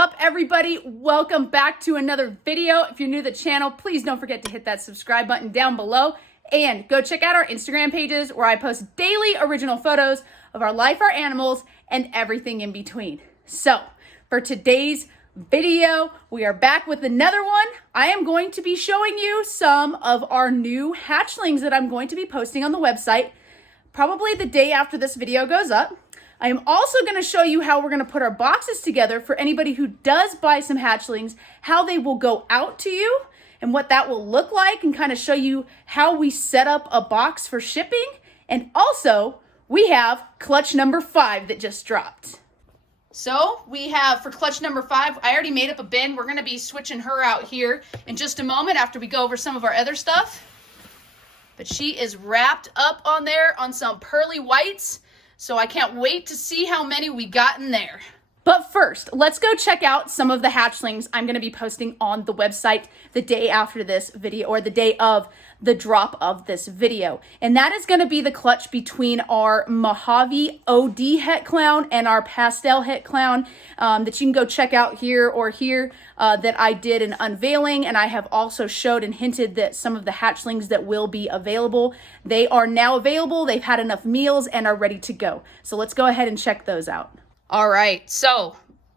up, everybody? Welcome back to another video. If you're new to the channel, please don't forget to hit that subscribe button down below and go check out our Instagram pages where I post daily original photos of our life, our animals, and everything in between. So for today's video, we are back with another one. I am going to be showing you some of our new hatchlings that I'm going to be posting on the website, probably the day after this video goes up. I am also going to show you how we're going to put our boxes together for anybody who does buy some hatchlings, how they will go out to you and what that will look like, and kind of show you how we set up a box for shipping. And also, we have clutch number 5 that just dropped. So we have, for clutch number 5, I already made up a bin. We're going to be switching her out here in just a moment after we go over some of our other stuff. But she is wrapped up on there on some pearly whites. So I can't wait to see how many we got in there. But first, let's go check out some of the hatchlings I'm going to be posting on the website the day after this video, or the day of the drop of this video. And that is going to be the clutch between our Mojave OD het clown and our pastel het clown that you can go check out here or here that I did an unveiling. And I have also showed and hinted that some of the hatchlings that will be available, they are now available. They've had enough meals and are ready to go. So let's go ahead and check those out. All right, so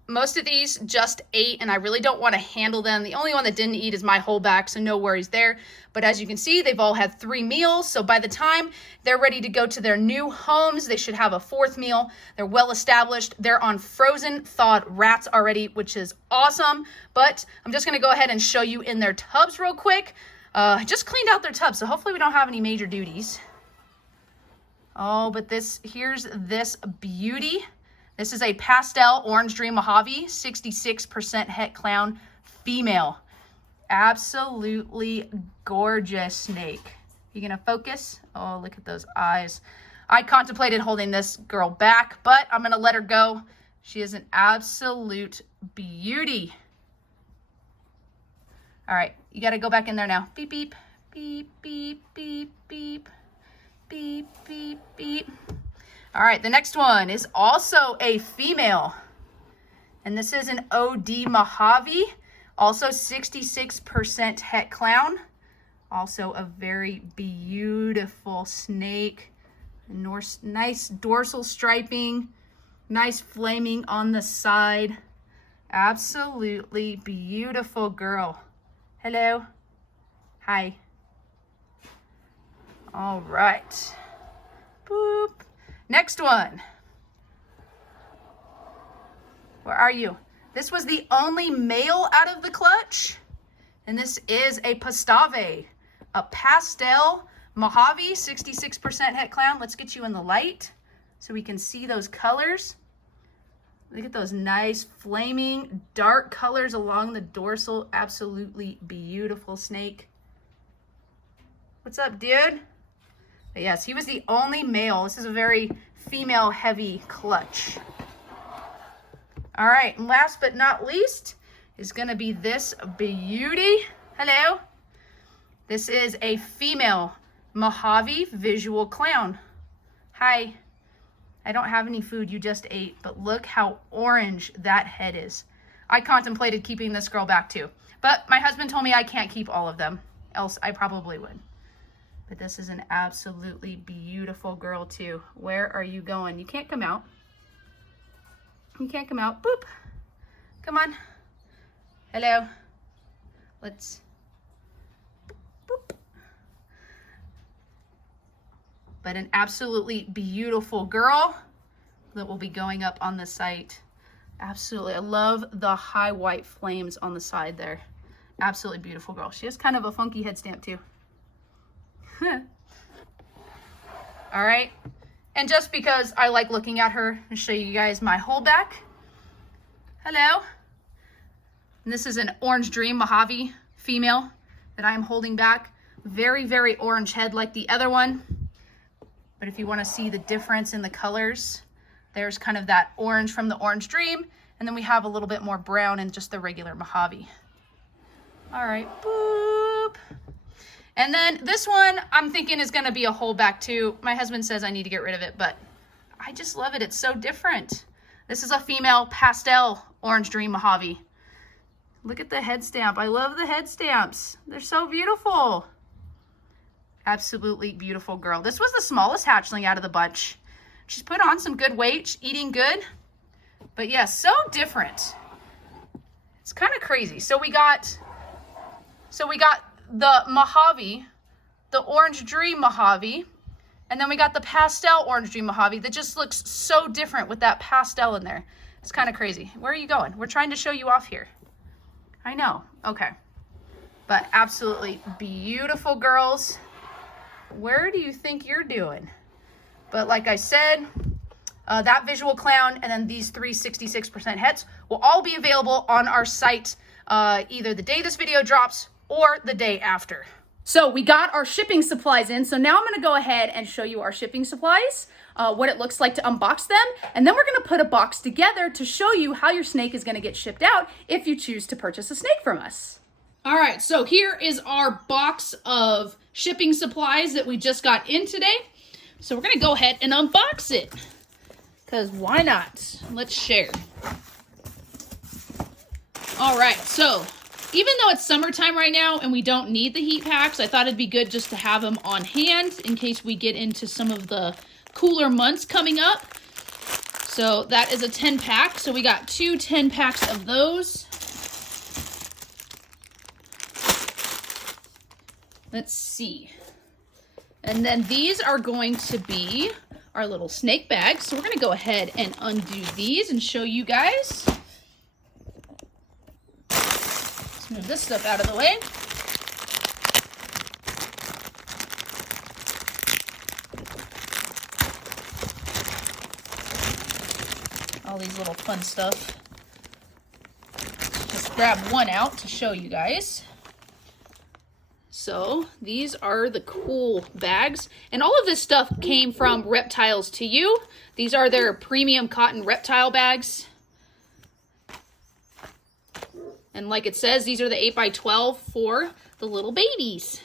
most of these just ate, and I really don't want to handle them. The only one that didn't eat is my whole back, so no worries there. But as you can see, they've all had 3 meals, so by the time they're ready to go to their new homes, they should have a 4th meal. They're well established. They're on frozen thawed rats already, which is awesome. But I'm just going to go ahead and show you in their tubs real quick. I just cleaned out their tubs, so hopefully we don't have any major duties. Oh, but here's this beauty. This is a pastel orange dream Mojave, 66% het clown female. Absolutely gorgeous snake. You gonna focus? Oh, look at those eyes. I contemplated holding this girl back, but I'm gonna let her go. She is an absolute beauty. All right, you gotta go back in there now. Beep, beep, beep, beep, beep, beep, beep, beep, beep. All right, the next one is also a female, and this is an OD Mojave, also 66% het clown, also a very beautiful snake. Nice dorsal striping, nice flaming on the side. Absolutely beautiful girl. Hello. Hi. All right. Boop. Next one. Where are you? This was the only male out of the clutch. And this is a Pastave, a pastel Mojave, 66% het clown. Let's get you in the light so we can see those colors. Look at those nice flaming dark colors along the dorsal. Absolutely beautiful snake. What's up, dude? But yes, he was the only male. This is a very female heavy clutch. All right, and last but not least is gonna be this beauty. Hello. This is a female Mojave visual clown. Hi. I don't have any food, you just ate, but look how orange that head is. I contemplated keeping this girl back too, but my husband told me I can't keep all of them, else I probably would. But this is an absolutely beautiful girl too. Where are you going? You can't come out. You can't come out. Boop. Come on. Hello. Let's. Boop. But an absolutely beautiful girl that will be going up on the site. Absolutely. I love the high white flames on the side there. Absolutely beautiful girl. She has kind of a funky head stamp too. All right, and just because I like looking at her, I'll show you guys my holdback. Hello. And this is an orange dream Mojave female that I am holding back. Very, very orange head like the other one. But if you want to see the difference in the colors, there's kind of that orange from the orange dream, and then we have a little bit more brown in just the regular Mojave. All right, boop. And then this one, I'm thinking is going to be a holdback too. My husband says I need to get rid of it, but I just love it. It's so different. This is a female pastel Orange Dream Mojave. Look at the head stamp. I love the head stamps. They're so beautiful. Absolutely beautiful girl. This was the smallest hatchling out of the bunch. She's put on some good weight, she's eating good. But yeah, so different. It's kind of crazy. So we got the Mojave, the Orange Dream Mojave, and then we got the pastel Orange Dream Mojave that just looks so different with that pastel in there. It's kind of crazy. Where are you going? We're trying to show you off here. I know. Okay. But absolutely beautiful girls. Where do you think you're doing? But like I said, that visual clown and then these 3 66% hets will all be available on our site either the day this video drops or the day after. So we got our shipping supplies in. So now I'm going to go ahead and show you our shipping supplies, what it looks like to unbox them. And then we're going to put a box together to show you how your snake is going to get shipped out if you choose to purchase a snake from us. All right, so here is our box of shipping supplies that we just got in today. So we're going to go ahead and unbox it because why not? Let's share. All right, so even though it's summertime right now and we don't need the heat packs, I thought it'd be good just to have them on hand in case we get into some of the cooler months coming up. So that is a 10 pack. So we got 2 10 packs of those. Let's see. And then these are going to be our little snake bags. So we're going to go ahead and undo these and show you guys. Move this stuff out of the way. All these little fun stuff. Let's just grab one out to show you guys. So these are the cool bags. And all of this stuff came from Reptiles to You. These are their premium cotton reptile bags. And like it says, these are the 8x12 for the little babies.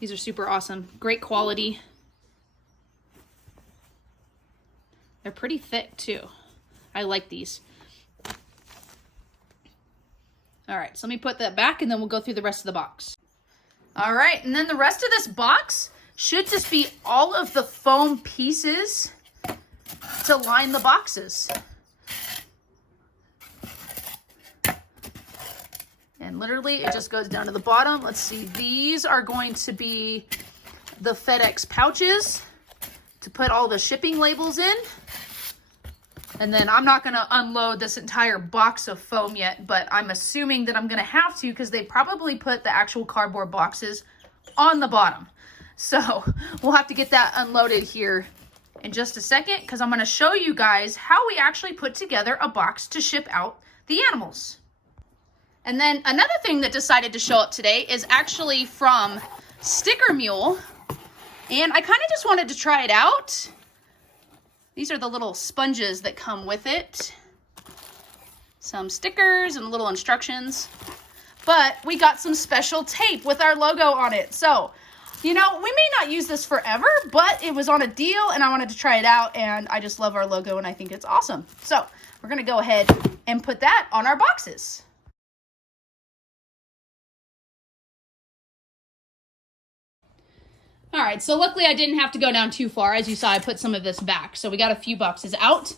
These are super awesome. Great quality. They're pretty thick too. I like these. All right, so let me put that back and then we'll go through the rest of the box. All right, and then the rest of this box should just be all of the foam pieces to line the boxes. And literally, it just goes down to the bottom. Let's see. These are going to be the FedEx pouches to put all the shipping labels in. And then I'm not going to unload this entire box of foam yet, but I'm assuming that I'm going to have to because they probably put the actual cardboard boxes on the bottom. So we'll have to get that unloaded here in just a second because I'm going to show you guys how we actually put together a box to ship out the animals. And then another thing that decided to show up today is actually from Sticker Mule. And I kind of just wanted to try it out. These are the little sponges that come with it. Some stickers and little instructions. But we got some special tape with our logo on it. So, you know, we may not use this forever, but it was on a deal and I wanted to try it out. And I just love our logo and I think it's awesome. So we're going to go ahead and put that on our boxes. All right, so luckily I didn't have to go down too far. As you saw, I put some of this back. So we got a few boxes out.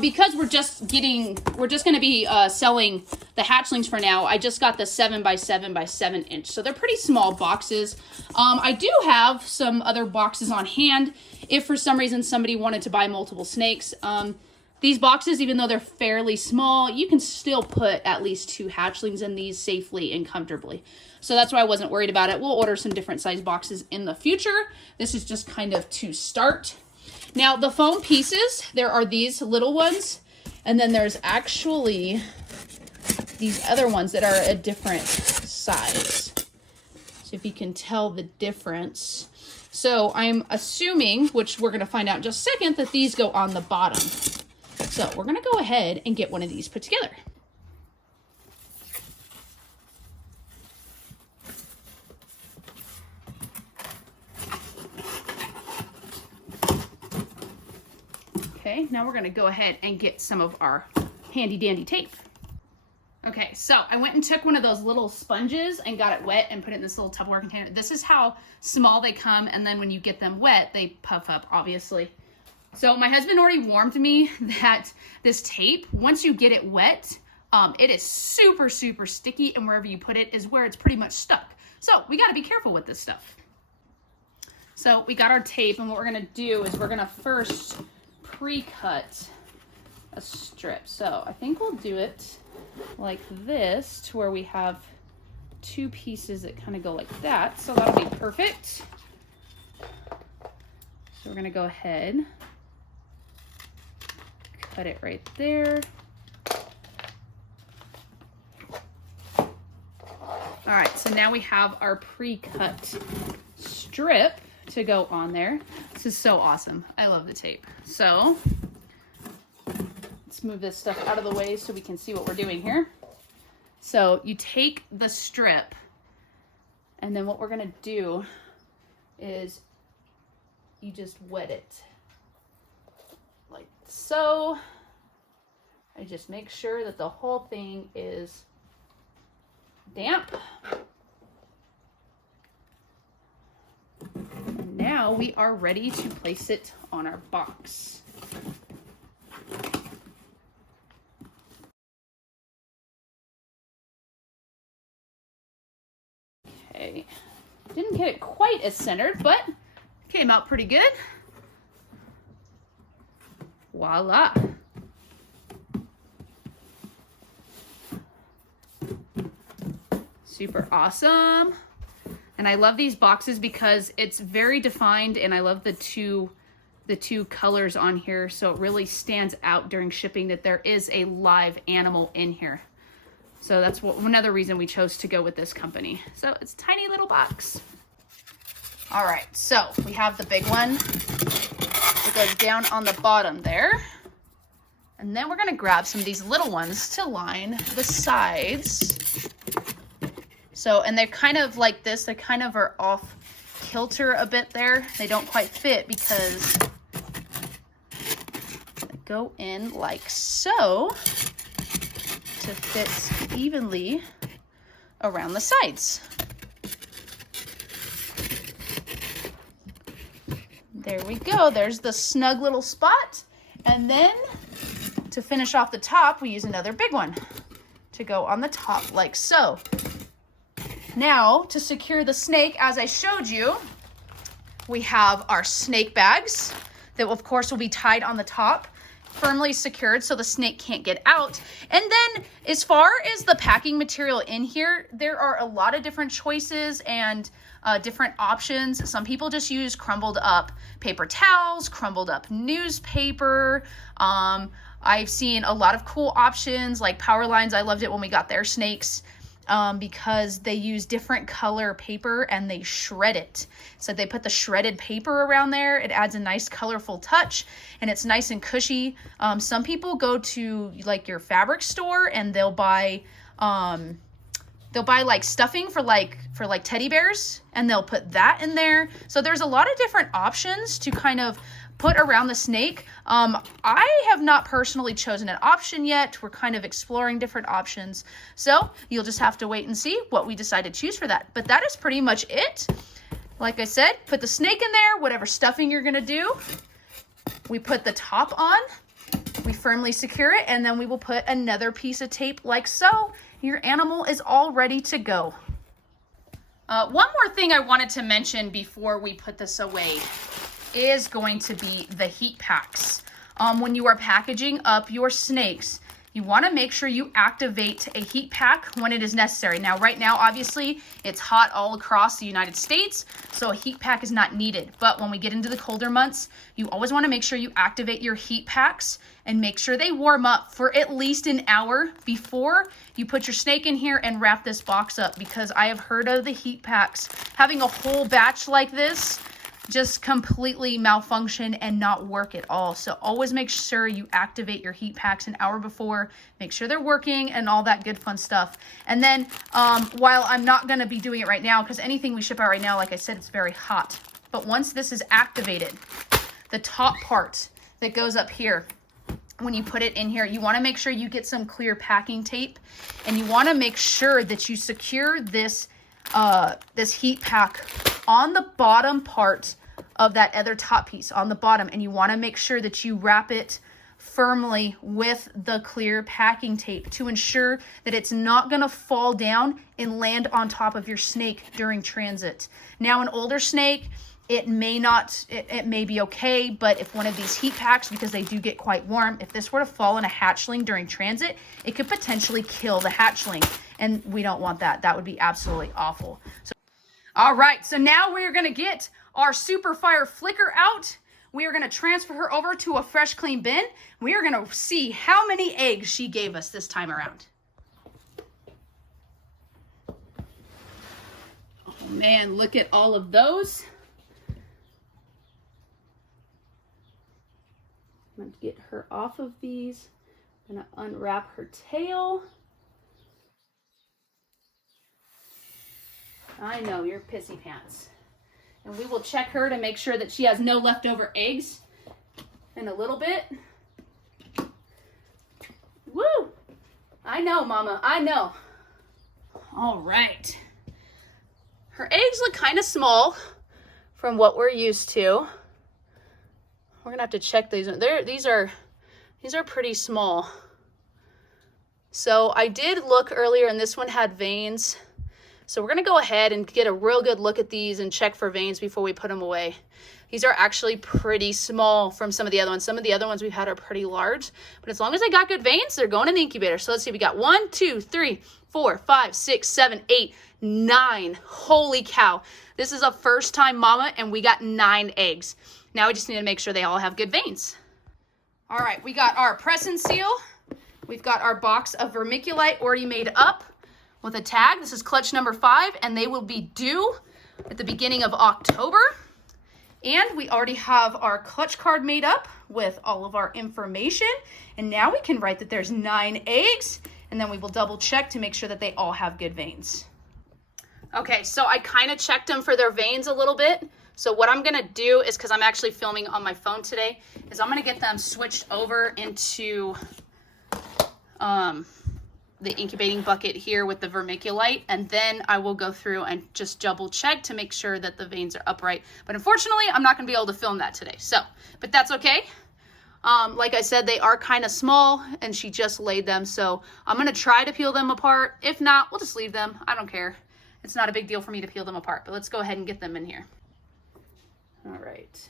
Because we're just going to be selling the hatchlings for now, I just got the 7x7x7 inch. So they're pretty small boxes. I do have some other boxes on hand if for some reason somebody wanted to buy multiple snakes. These boxes, even though they're fairly small, you can still put at least 2 hatchlings in these safely and comfortably. So that's why I wasn't worried about it. We'll order some different size boxes in the future. This is just kind of to start. Now, the foam pieces, there are these little ones, and then there's actually these other ones that are a different size. So if you can tell the difference. So I'm assuming, which we're going to find out in just a second, that these go on the bottom. So we're going to go ahead and get one of these put together. Okay, now we're gonna go ahead and get some of our handy dandy tape. Okay, so I went and took one of those little sponges and got it wet and put it in this little Tupperware container. This is how small they come, and then when you get them wet, they puff up, obviously. So my husband already warned me that this tape, once you get it wet, it is super, super sticky, and wherever you put it is where it's pretty much stuck. So we gotta be careful with this stuff. So we got our tape, and what we're gonna do is we're gonna first pre-cut a strip. So I think we'll do it like this, to where we have two pieces that kind of go like that. So that'll be perfect. So we're gonna go ahead, cut it right there. All right, so now we have our pre-cut strip to go on there. This is so awesome. I love the tape. So let's move this stuff out of the way so we can see what we're doing here. So you take the strip, and then what we're gonna do is you just wet it like so. I just make sure that the whole thing is damp. And now we are ready to place it on our box. Okay, didn't get it quite as centered, but came out pretty good. Voila. Super awesome. And I love these boxes because it's very defined, and I love the two colors on here, so it really stands out during shipping that there is a live animal in here. So that's another reason we chose to go with this company. So it's a tiny little box. All right, so we have the big one. It goes down on the bottom there. And then we're gonna grab some of these little ones to line the sides. So, and they're kind of like this, they kind of are off kilter a bit there. They don't quite fit because they go in like so to fit evenly around the sides. There we go. There's the snug little spot. And then to finish off the top, we use another big one to go on the top like so. Now, to secure the snake, as I showed you, we have our snake bags that, of course, will be tied on the top, firmly secured so the snake can't get out. And then, as far as the packing material in here, there are a lot of different choices and different options. Some people just use crumbled up paper towels, crumbled up newspaper. I've seen a lot of cool options like Power Lines. I loved it when we got their snakes. Because they use different color paper and they shred it. So they put the shredded paper around there. It adds a nice colorful touch, and it's nice and cushy. Some people go to like your fabric store and they'll buy like stuffing for like teddy bears, and they'll put that in there. So there's a lot of different options to kind of put around the snake. I have not personally chosen an option yet. We're kind of exploring different options. So you'll just have to wait and see what we decide to choose for that. But that is pretty much it. Like I said, put the snake in there, whatever stuffing you're gonna do. We put the top on, we firmly secure it, and then we will put another piece of tape like so. Your animal is all ready to go. One more thing I wanted to mention before we put this away is going to be the heat packs. When you are packaging up your snakes, you want to make sure you activate a heat pack when it is necessary. Now, right now, obviously, it's hot all across the United States, so a heat pack is not needed. But when we get into the colder months, you always want to make sure you activate your heat packs and make sure they warm up for at least an hour before you put your snake in here and wrap this box up, because I have heard of the heat packs having a whole batch like this just completely malfunction and not work at all. So always make sure you activate your heat packs an hour before, make sure they're working and all that good fun stuff. And then while I'm not going to be doing it right now, because anything we ship out right now, like I said, it's very hot. But once this is activated, the top part, that goes up here. When you put it in here, you want to make sure you get some clear packing tape, and you want to make sure that you secure this this heat pack on the bottom part of that other top piece on the bottom, and you want to make sure that you wrap it firmly with the clear packing tape to ensure that it's not going to fall down and land on top of your snake during transit. Now, an older snake, it may not, it may be okay, but if one of these heat packs, because they do get quite warm, if this were to fall on a hatchling during transit, it could potentially kill the hatchling, and we don't want that. That would be absolutely awful. So, all right, so now we're gonna get our Super Fire Flicker out. We are gonna transfer her over to a fresh, clean bin. We are gonna see how many eggs she gave us this time around. Oh man, look at all of those. I'm going to get her off of these. I'm going to unwrap her tail. I know, you're pissy pants. And we will check her to make sure that she has no leftover eggs in a little bit. Woo! I know, Mama, I know. All right. Her eggs look kind of small from what we're used to. We're gonna have to check these. These are pretty small. So I did look earlier, and this one had veins. So we're gonna go ahead and get a real good look at these and check for veins before we put them away. These are actually pretty small from some of the other ones. Some of the other ones we've had are pretty large, but as long as they got good veins, they're going in the incubator. So let's see, we got 1, 2, 3, 4, 5, 6, 7, 8, 9. Holy cow. This is a first time mama, and we got 9 eggs. Now we just need to make sure they all have good veins. All right, we got our press and seal. We've got our box of vermiculite already made up with a tag. This is clutch number 5, and they will be due at the beginning of October. And we already have our clutch card made up with all of our information. And now we can write that there's 9 eggs, and then we will double check to make sure that they all have good veins. Okay, so I kind of checked them for their veins a little bit. So what I'm gonna do is, because I'm actually filming on my phone today, is I'm gonna get them switched over into the incubating bucket here with the vermiculite, and then I will go through and just double check to make sure that the veins are upright. But unfortunately, I'm not gonna be able to film that today. So, but that's okay. Like I said, they are kind of small, and she just laid them. So I'm gonna try to peel them apart. If not, we'll just leave them. I don't care. It's not a big deal for me to peel them apart, but let's go ahead and get them in here. All right.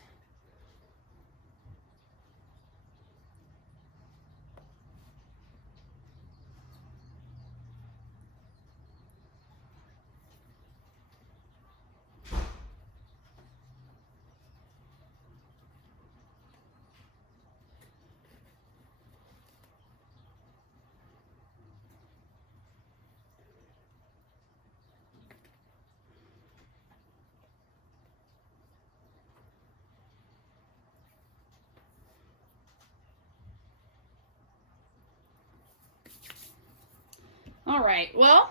All right, well,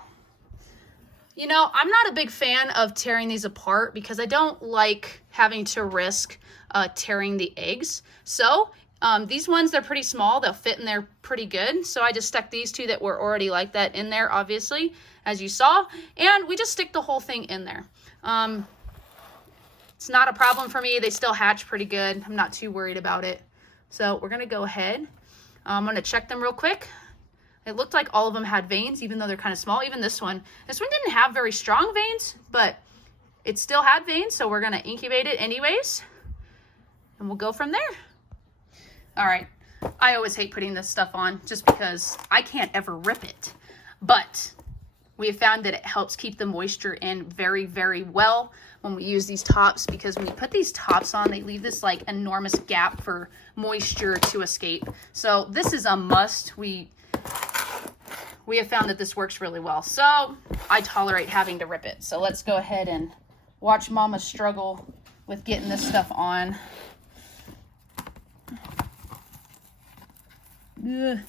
you know, I'm not a big fan of tearing these apart because I don't like having to risk tearing the eggs. So these ones, they're pretty small. They'll fit in there pretty good. So I just stuck these 2 that were already like that in there, obviously, as you saw. And we just stick the whole thing in there. It's not a problem for me. They still hatch pretty good. I'm not too worried about it. So we're going to go ahead. I'm going to check them real quick. It looked like all of them had veins, even though they're kind of small. Even this one. This one didn't have very strong veins, but it still had veins, so we're going to incubate it anyways. And we'll go from there. All right. I always hate putting this stuff on just because I can't ever rip it. But we have found that it helps keep the moisture in very, very well when we use these tops, because when you put these tops on, they leave this like enormous gap for moisture to escape. So this is a must. We have found that this works really well. So I tolerate having to rip it. So let's go ahead and watch Mama struggle with getting this stuff on. Ugh.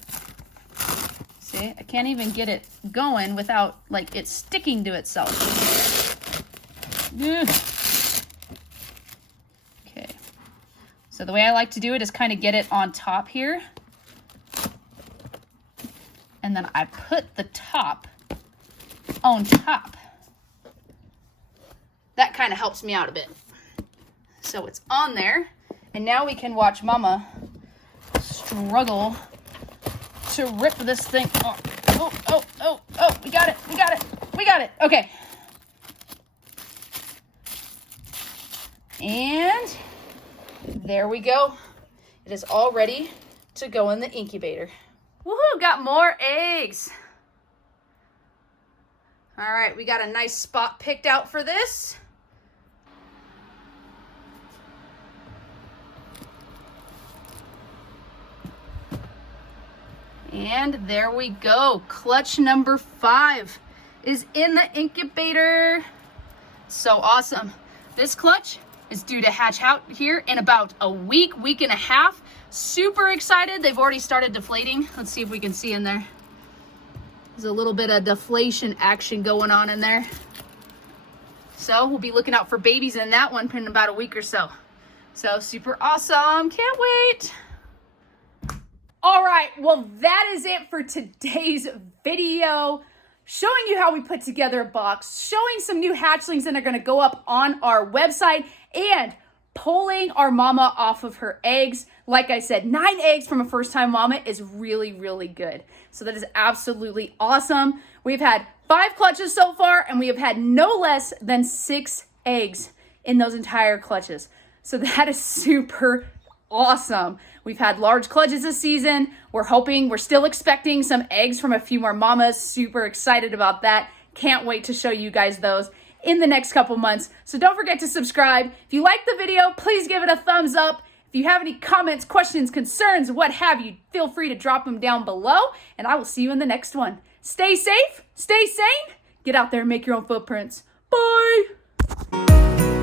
See, I can't even get it going without like it sticking to itself. Ugh. Okay, So the way I like to do it is kind of get it on top here. And then I put the top on top. That kind of helps me out a bit. So it's on there. And now we can watch Mama struggle to rip this thing off. Oh, we got it. Okay. And there we go. It is all ready to go in the incubator. Woohoo, got more eggs. All right, we got a nice spot picked out for this. And there we go. Clutch number 5 is in the incubator. So awesome. This clutch is due to hatch out here in about a week and a half. Super excited. They've already started deflating. Let's see if we can see in there. There's a little bit of deflation action going on in there. So we'll be looking out for babies in that one in about a week or so. So super awesome. Can't wait. All right, well, that is it for today's video, showing you how we put together a box, showing some new hatchlings that are gonna go up on our website, and pulling our mama off of her eggs. Like I said, 9 eggs from a first-time mama is really, really good. So that is absolutely awesome. We've had 5 clutches so far, and we have had no less than 6 eggs in those entire clutches. So that is super awesome. We've had large clutches this season. We're still expecting some eggs from a few more mamas. Super excited about that. Can't wait to show you guys those in the next couple months. So don't forget to subscribe. If you like the video, please give it a thumbs up. If you have any comments, questions, concerns, what have you, feel free to drop them down below, and I will see you in the next one. Stay safe, stay sane, get out there and make your own footprints. Bye.